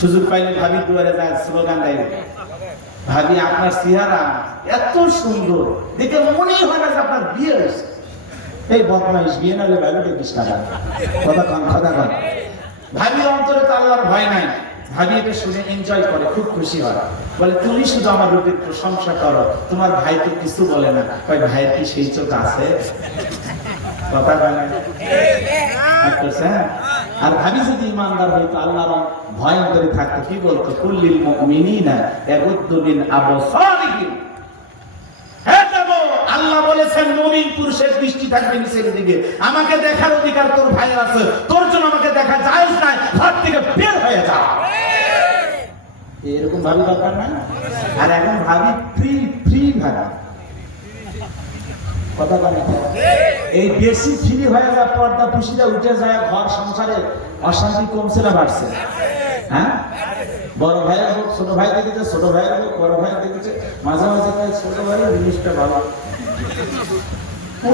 সুযোগ পাইলে ভাবি, দুয়ারে যায়, স্লোগান দেয় ভাবি, আপনার চেহারা এত সুন্দর, দেখে মনেই হয় না যে আপনার বিয়ে হয়েছে। এই বদমাইশ, বিয়ে না হলে ভ্যালুটা বিশ টাকা কথা কন কথা কন। ভাবি, অন্তরে তো আল্লাহর ভয় নাই। ভাবি, এটা শুনে এনজয় করে, খুব খুশি হয়। বলে, তুমি শুধু আমার রূপের প্রশংসা করো, তোমার ভাই তো কিছু বলে না। কয় ভাইয়ের কি সেই চোখ আছে? কথা বলে হ্যাঁ? আর ভাবি যদি ইমানদার হইতো আল্লাহর ভয় অন্তরে থাকতো। কি বলতো? কুল্লিল মুমিনিনা ইয়াগুদ্দু মিন আবসারিহিম। আল্লাহ বলেছেন মুমিন পুরুষের দৃষ্টি থাকবে নিচের দিকে। আমাকে দেখার অধিকার তোর ভাইয়ের আছে। তোর জন্য আমাকে দেখা যায় না ঘর থেকে বের হয়ে যা। এরকম ভাবি দরকার না আর এখন ভাবি ফ্রি ফ্রি ভাবি কথা বলে এই বেশি ফ্রি হয়ে যায় পর্দা খুশিটা উঠে যায়, ঘর সংসারে অশান্তি কমছে না বাড়ছে। হ্যাঁ? বড় ভাইয়ের হোক, ছোট ভাই দেখেছে, ছোট ভাইয়ের হোক, বড় ভাই দেখেছে, মাঝে মাঝে তাই ছোট ভাইয়ের জিনিসটা ভালো।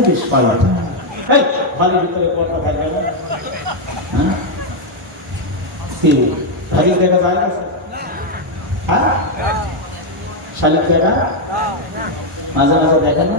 বেশ পাল্লা এই, বাড়ির ভিতরে পর্দা ভাই গেল হ্যাঁ? কি ভাই দেখা যায় না? হ্যাঁ? শালিক দেখা মাঝে মাঝে দেখে না?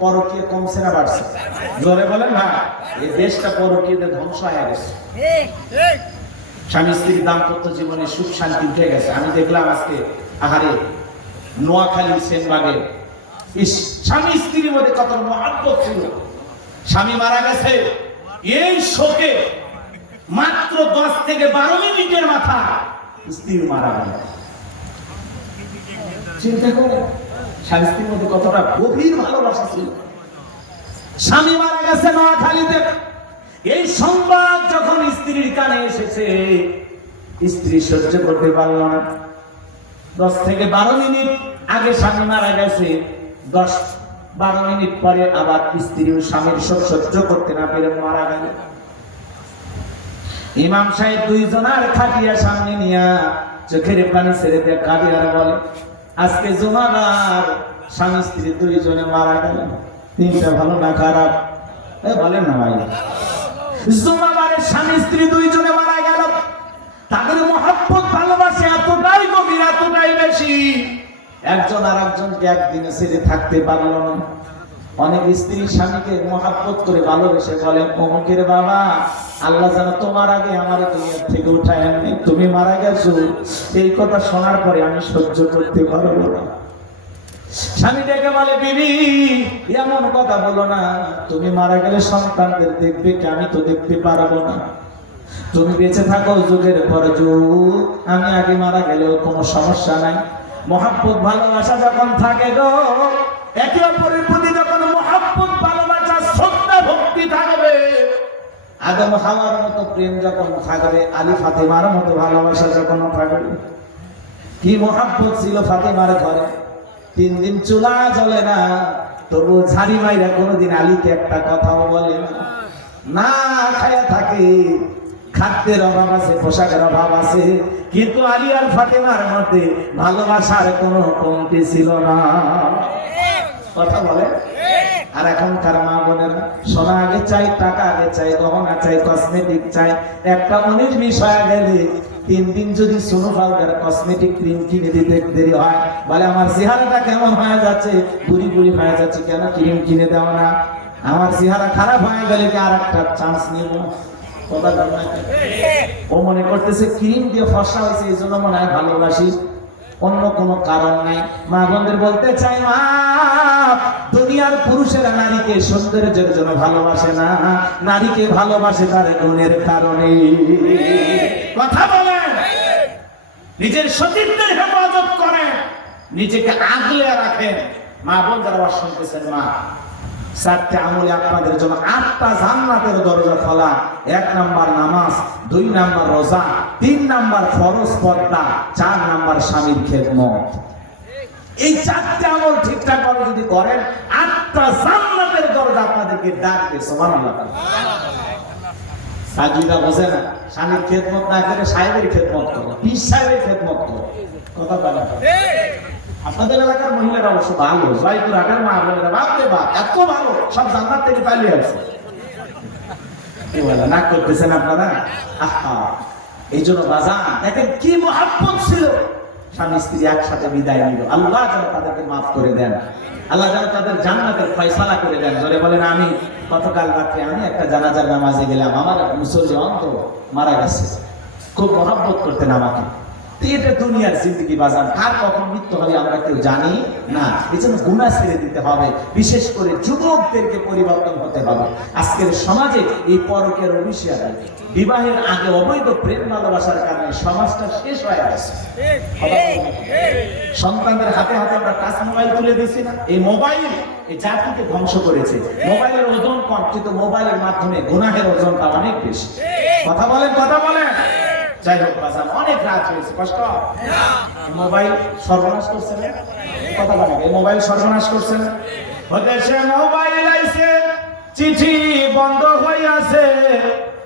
পরকীয় কমছে না বাড়ছে? জোরে বলেন, না। এই দেশটা পরকীয়তে ধ্বংস হয়ে গেছে। স্বামী স্ত্রীর দাম্পত্য জীবনে সুখ শান্তি উঠে গেছে। আমি দেখলাম আজকে, আহারে নোয়াখালী সেনবাগে স্বামী স্ত্রীর মধ্যে কত মহাব্বত ছিল। স্বামী মারা গেছে। এই শোকে মাত্র দশ থেকে বারো মিনিটের মাথা স্ত্রীর মারা গেল। চিন্তা করে স্বামী স্ত্রীর মধ্যে কতটা গভীর ভালোবাসা ছিল। স্বামী মারা গেছে নোয়াখালীতে। এই সংবাদ যখন স্ত্রীর কানে এসেছে, স্ত্রী সহ্য করতে পারল না। দশ থেকে বারো মিনিট আগে স্বামী মারা গেছে। দশ বারো মিনিট পরে আবার স্ত্রী ও স্বামীর শোক সহ্য করতে না পেরে মারা গেল। ইমাম সাহেব দুইজনার খাটিয়া সামনে নিয়া চোখের পানি ছেড়ে দিয়ে কাঁদে আর বলে আজকে জমানার স্বামী স্ত্রী দুইজনে মারা গেল। তিনটা ভালো না, খারাপ? এ বলেন না ভাই। জুমাবারের স্বামী স্ত্রী দুইজনে মারা গেল। তাদের মহাব্বত, ভালোবাসে এতটাই গভীর, এতটাই বেশি। একজন আর একজনকে একদিনে ছেড়ে থাকতে পারল না। অনেক স্ত্রী স্বামীকে মহাব্বত করে ভালোবেসে বলেন অমুকের বাবা, আল্লাহ যেন তোমার আগে আমার দুনিয়ার থেকে উঠায় আনেনি তুমি মারা গেছো। এই কথা শোনার পরে আমি সহ্য করতে পারব না। স্বামী বলে, বিবি, এমন কথা বলো না। তুমি মারা গেলে সন্তানদের দেখবে কি আমি তো দেখতে পারব না। তুমি বেঁচে থাকো যুগের পর যুগ। আমি আগে মারা গেলেও কোনো সমস্যা নাই। মহাব্বত, ভালোবাসা যখন থাকে গো, একে অপরের আদম হাওয়ার মতো প্রেম যখন থাকবে আলী ফাতেমার মতো ভালোবাসা যখন থাকবে, কি মহাব্বত ছিল ফাতেমার ঘরে? তিন দিন চুলা জ্বলে না তবু ঝাড়ি মাইরা কোনোদিন আলীকে একটা কথাও বলে না। না খায়া থাকে, খাদ্যের অভাব আছে, পোশাকের অভাব আছে, কিন্তু আলী আর ফাতেমার মধ্যে ভালোবাসার কোনো কমতি ছিল না। কথা বলে? আর এখনকার মা বোনের সোনা আগে চাই, টাকা আগে চাই, গহনা চাই কসমেটিক চাই। একটা উনিশ বিষয় গেলে তিন দিন যদি সোনো পাউডার কসমেটিক ক্রিম কিনে দিতে দেরি হয়, বলে আমার চেহারাটা কেমন হয়ে যাচ্ছে? বুড়ি বুড়ি হয়ে যাচ্ছে, কেন ক্রিম কিনে দাও না? আমার চেহারা খারাপ হয়ে গেলে কি আর একটা চান্স নিব? ও মনে করতেছে ক্রিম দিয়ে ফসা হয়েছে, এই জন্য মনে হয় ভালোবাসি। অন্য কোনো কারণ নাই। মা বোনদের বলতে চাই, মা! দুনিয়ার পুরুষেরা নারীকে সৌন্দর্যের জন্য ভালোবাসে না। নারীকে ভালোবাসে তার গুণের কারণে। কথা বলেন। নিজের সতীত্বের হেফাজত করেন। নিজেকে আগলে রাখেন। মা বোন যারা শুনতেছেন, মা, চারটে আমলে আপনাদের জন্য আটটা জান্নাতের দরজা খোলা। এক নাম্বার নামাজ, দুই নাম্বার রোজা, তিন নাম্বার ফরজ পর্দা, চার নাম্বার স্বামীর খেদমত। এই চারটে আমল ঠিকঠাক ভাবে যদি করেন, আটটা জান্নাতের দরজা আপনাদেরকে ডাকবে সুবহানাল্লাহ। সাজিদা বোঝে না, স্বামীর খেদমত না করে সাহেবের খেদমত করো, পীর সাহেবের খেদমত করো। কথা বলা আপনাদের এলাকার মহিলারা অবশ্য ভালো, জয়পুর হাটের মা বোনেরা, বাপরে বাপ, এত ভালো, সব জান্নাত থেকে পালিয়ে আছে কি বলে না করতেছেন আপনারা? আহা এই জন্য বাজান, দেখেন কি মহাব্বত ছিল। স্বামী, স্ত্রী একসাথে বিদায় নিল। আল্লাহ যেন তাদেরকে মাফ করে দেন। আল্লাহ যেন তাদের জান্নাতের ফয়সালা করে দেন। জোরে বলেন, আমি গতকাল রাত্রে আমি একটা জানাজার নামাজে গেলাম। আমার মুসল্লি অন্ত মারা গেছে। খুব মহাব্বত করতেন আমাকে। এটা দুনিয়ার জিন্দগি বাজান কার কখন মৃত্যু হবে আমরা কেউ জানি না। এই জন্য গুণা ছেড়ে দিতে হবে। বিশেষ করে যুবকদেরকে পরিবর্তন হতে হবে। আজকের সমাজে এই পরকের বিবাহের আগে অবৈধ প্রেম ভালোবাসার কারণে সমাজটা শেষ হয়ে গেছে। সন্তানদের হাতে হাতে আমরা টাচ মোবাইল তুলে দিচ্ছি না? এই মোবাইল এই জাতিকে ধ্বংস করেছে। মোবাইলের ওজন কম, কিন্তু মোবাইলের মাধ্যমে গুনাহের ওজনটা অনেক বেশি। কথা বলেন কথা বলেন। যাই হোক বাজান অনেক রাত হয়েছে কষ্ট? মোবাইল সর্বনাশ করছে না? কথা এই মোবাইল সর্বনাশ করছে না? হতেছে মোবাইল আইছে চিঠি বন্ধ হইয়াছে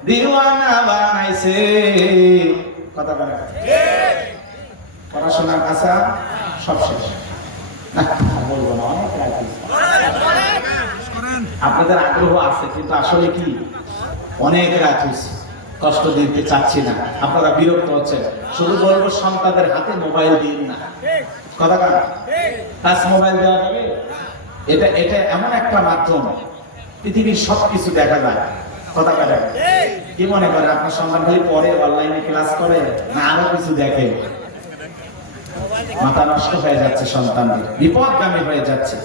দিওয়ানা বানাইছে। কথা বলেন। পড়াশোনার কাছা সব শেষ। বলব না অনেক রাত আপনাদের আগ্রহ আছে কিন্তু আসলে কি? অনেক রাত হয়েছে। কষ্ট দিতে চাচ্ছি না। আপনারা বিরক্ত হচ্ছেন। শুধু বলব সন্তানদের হাতে মোবাইল দিন না। কথা কার? টাচ মোবাইল দেওয়া যাবে? এটা এটা এমন একটা মাধ্যম। পৃথিবীর সব কিছু দেখা যায়। কথা কাটা কি মনে করে? আপনার সন্তান খালি পরে অনলাইনে ক্লাস করে, না আরও কিছু দেখে? মাথা নষ্ট হয়ে যাচ্ছে সন্তানদের। বিপদগামী হয়ে যাচ্ছে।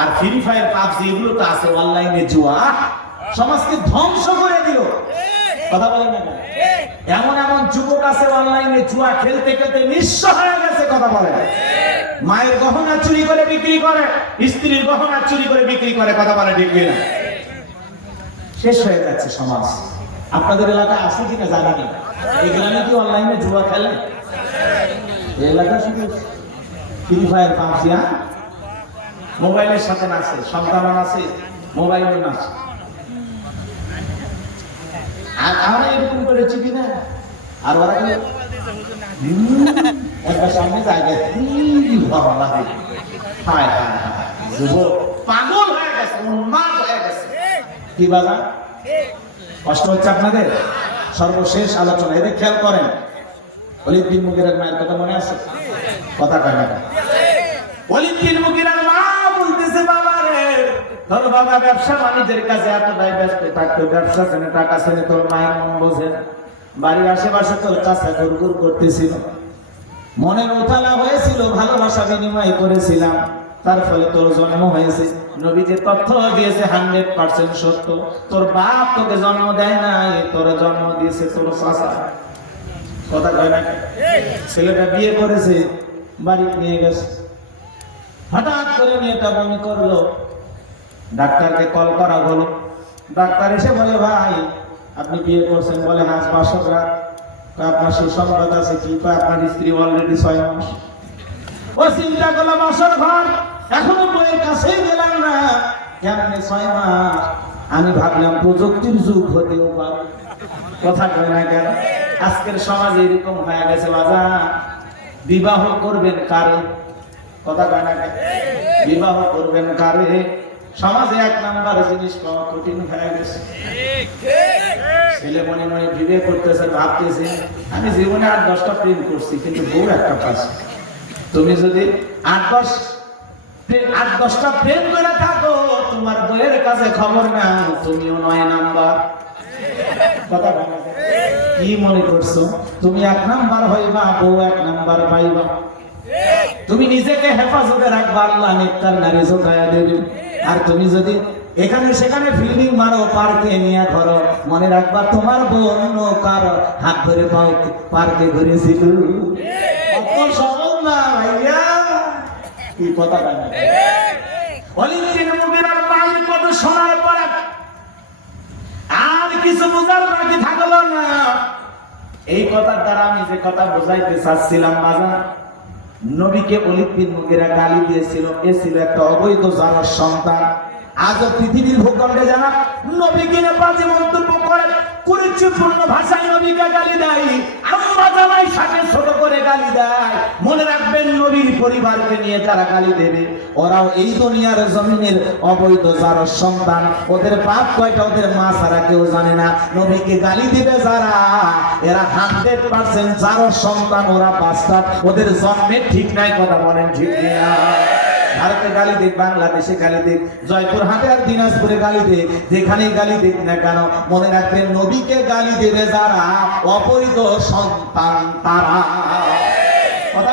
আর ফ্রি ফায়ার পাবজি, এগুলো তো আছে। অনলাইনে জুয়া, সমাজকে ধ্বংস করে কথা বলেন না এমন এমন যুবক আছে অনলাইনে জুয়া খেলতে খেলতে নিঃস্ব হয়ে গেছে, কথা বলে মায়ের গহনা চুরি করে বিক্রি করে, স্ত্রীর গহনা চুরি করে বিক্রি করে, কথা বলে ঠিক না শেষ হয়ে যাচ্ছে সমাজ। আপনাদের এলাকায় আছে কিনা জানি না এই গ্রামে কি অনলাইনে জুয়া খেলে? এলাকা শুধু ফ্রি ফায়ার পাবজি হ্যাঁ? মোবাইলের সাথে নাচে সন্তান আছে মোবাইলে নাচে। আর আমরা এরকম করেছি কিনা? আর ওরা একবার সামনে জায়গায় হায় পাগল হয়ে গেছে, উন্মাদ হয়ে গেছে। কি বাজার কষ্ট হচ্ছে আপনাদের? সর্বশেষ আলোচনা, এদের খেয়াল করেন। অলিদ বিন মায়ের কথা মনে আছে? কথা কয় না। অলিদ তোর বাবা, ব্যবসা বাণিজ্যের কাছে এতটাই ব্যস্ত থাকতো ব্যবসা ছেনে টাকা ছেনে তোর মায়ের মন বোঝে। বাড়ির আশেপাশে তোর চাষা গুড় করতেছিল। মনের উথালা হয়েছিল, ভালোবাসা বিনিময় করেছিলাম। তার ফলে তোর জন্ম হয়েছে। নবী যে তথ্য দিয়েছে, হান্ড্রেড পার্সেন্ট সত্য। তোর বাপ তোকে জন্ম দেয় নাই, তোর জন্ম দিয়েছে তোর চাষা কথা কয় না ছেলেটা বিয়ে করেছে, বাড়ি নিয়ে গেছে। হঠাৎ করে মেয়েটা বমি করল। ডাক্তারকে কল করা হলো। ডাক্তার এসে বলে, ভাই, আপনি বিয়ে করছেন বলে হাঁস বাসক রাত আপনার সুসংবাদ আছে কি? আপনার স্ত্রী অলরেডি ছয় মাস। ও চিন্তা করল, বাসর ঘর, এখনও বইয়ের কাছেই গেলাম না। কেমনে ছয় মাস? আমি ভাবলাম প্রযুক্তির যুগ হতেও পারে। কথা কয় না কেন? আজকের সমাজে এরকম হয়ে গেছে বাজা বিবাহ করবেন কারে? কথা কয় না কেন? বিবাহ করবেন কারে? সমাজে এক নাম্বার জিনিস পাওয়া কঠিন হয়ে গেছে। ছেলে মনে মনে বিয়ে করতেছে ভাবতেছে আমি জীবনে আট দশটা প্রেম করছি কিন্তু বউ একটা পাচ্ছি। তুমি যদি আট দশ আট দশটা প্রেম করে থাকো তোমার বইয়ের কাছে খবর নাও তুমিও নয় নাম্বার। কথা বলো। কি মনে করছ? তুমি এক নাম্বার হইবা বউ এক নাম্বার পাইবা। তুমি নিজেকে হেফাজতে রাখবা আল্লাহ নেককার নারী জোগায়া দেবে আর তুমি যদি এখানে সেখানে ফিল্ডিং মারো পার্কে নিয়ে করো মনে রাখবা তোমার বোন নৌকার হাত ধরে পার্কে ঘুরেছিল। অত সহজ না ভাইয়া। কি কথা অলিম্পিক মুগিরার মায়ের কত শোনার পরে আর কিছু বোঝার বাকি থাকল না। এই কথার দ্বারা আমি যে কথা বোঝাইতে চাচ্ছিলাম বাজান নবীকে অলিদ্দিন মুখেরা গালি দিয়েছিল। এ ছিল একটা অবৈধ জানার সন্তান। আজও পৃথিবীর ভূখণ্ডে যারা নবীকে বাজে মন্তব্য করে কুরুচিপূর্ণ ভাষায় নবীকে গালি দেয় আম্মা জামাই সাথে ছোট করে গালি দেয়। মনে রাখবেন নবীর পরিবারকে নিয়ে যারা গালি দেবে, ওরাও এই দুনিয়ার জমিনের অবৈধ যার সন্তান, ওদের পাপ কয়টা, ওদের মা ছাড়া কেউ জানে না। নবীকে গালি দিবে যারা, এরা হান্ড্রেড পার্সেন্ট যার সন্তান, ওরা বাস্তাব ওদের জন্মের ঠিক নাই, কথা বলেন ঠিক না ভারতে গালি দিক বাংলাদেশে গালি দিক জয়পুর হাটে আর দিনাজপুরে গালি দিক যেখানেই গালি দিক না কেন, মনে রাখবেন নবীকে গালি দেবে যারা অপরিত সন্তান তারা। কথা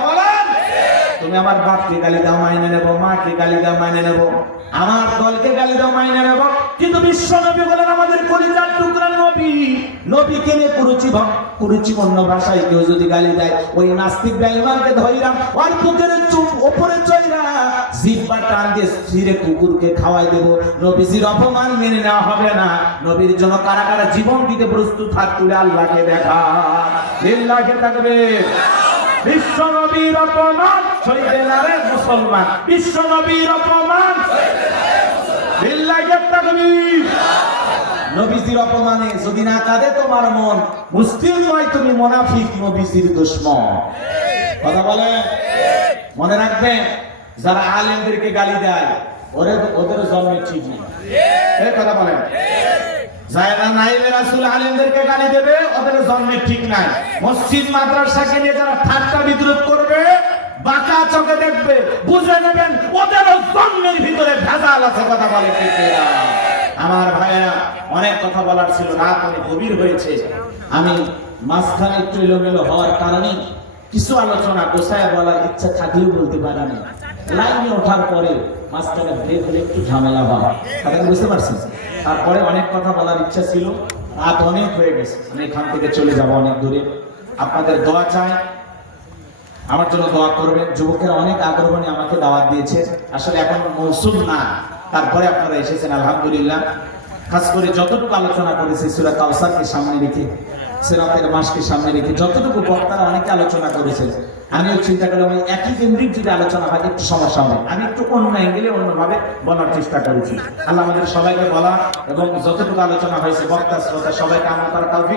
তুমি আমার বাপকে গালি দাও, মাইনে নেব, মাকে গালি দাও, মাইনে নেব। আমার দলকে গালি দাও, মাইনে নেব। কিন্তু বিশ্ব নবী বলেন, আমাদের কলিজার টুকরা নবী নবীকে নিয়ে কুরুচি ভক- কুরুচিপূর্ণ ভাষায় কেউ যদি গালি দেয়, ওই নাস্তিক বেঈমানকে ধইরাম ওর বুকের চুপ ওপরে চইরা জিব্বা টান দিয়ে ছিঁড়ে কুকুরকে খাওয়াই দেব। নবীজির অপমান মেনে নেওয়া হবে না। নবীর জন্য কারা কারা জীবন দিতে প্রস্তুত হাত তুলে আল্লাহকে দেখা। লিল্লাহকে থাকবে বিশ্ব নবীর অপমান সইবে না রে মুসলমান। বিশ্ব নবীর অপমান নবীজির অপমানে যদি না কাঁদে তোমার মন, মুসলিম নয়, তুমি মোনাফিক, নবীজির দুশ্মন। কথা বলে? মনে রাখবেন যারা আলেমদেরকে গালি দেয়, ওরে ওদের জন্মের ঠিক নেই কথা বলেন। আমার অনেক কথা বলার ছিল, রাত অনেক গভীর হয়েছে। আমি মাঝখানে একটু এলোমেলো হওয়ার কারণে কিছু আলোচনা গোসায় বলার ইচ্ছা থাকলেও বলতে পারিনি লাইনে ওঠার পরে মাঝখানে হলে একটু ঝামেলা হয়। বুঝতে পারছেন? তারপরে অনেক কথা বলার ইচ্ছা ছিল। রাত অনেক হয়ে গেছে। আমি এখান থেকে চলে যাব অনেক দূরে। আপনাদের দোয়া চাই। আমার জন্য দোয়া করবেন। যুবকেরা অনেক আগ্রহ নিয়ে আমাকে দাওয়াত দিয়েছে। আসলে এখন মৌসুম না। তারপরে আপনারা এসেছেন, আলহামদুলিল্লাহ। খাস করে যতটুকু আলোচনা করেছি, সুরা কাউসারকে সামনে রেখে, সেরাতের মাসকে সামনে রেখে, যতটুকু বক্তারা অনেকে আলোচনা করেছেন আমিও চিন্তা করলাম, ওই একই কেন্দ্রিক যদি আলোচনা হয়, একটু সমস্যা হবে আমি একটু অন্য অ্যাঙ্গেলে অন্যভাবে বলার চেষ্টা করেছি। আল্লাহ আমাদের সবাইকে বলা এবং যতটুকু আলোচনা হয়েছে, বক্তা, শ্রোতা, সবাইকে আমার তার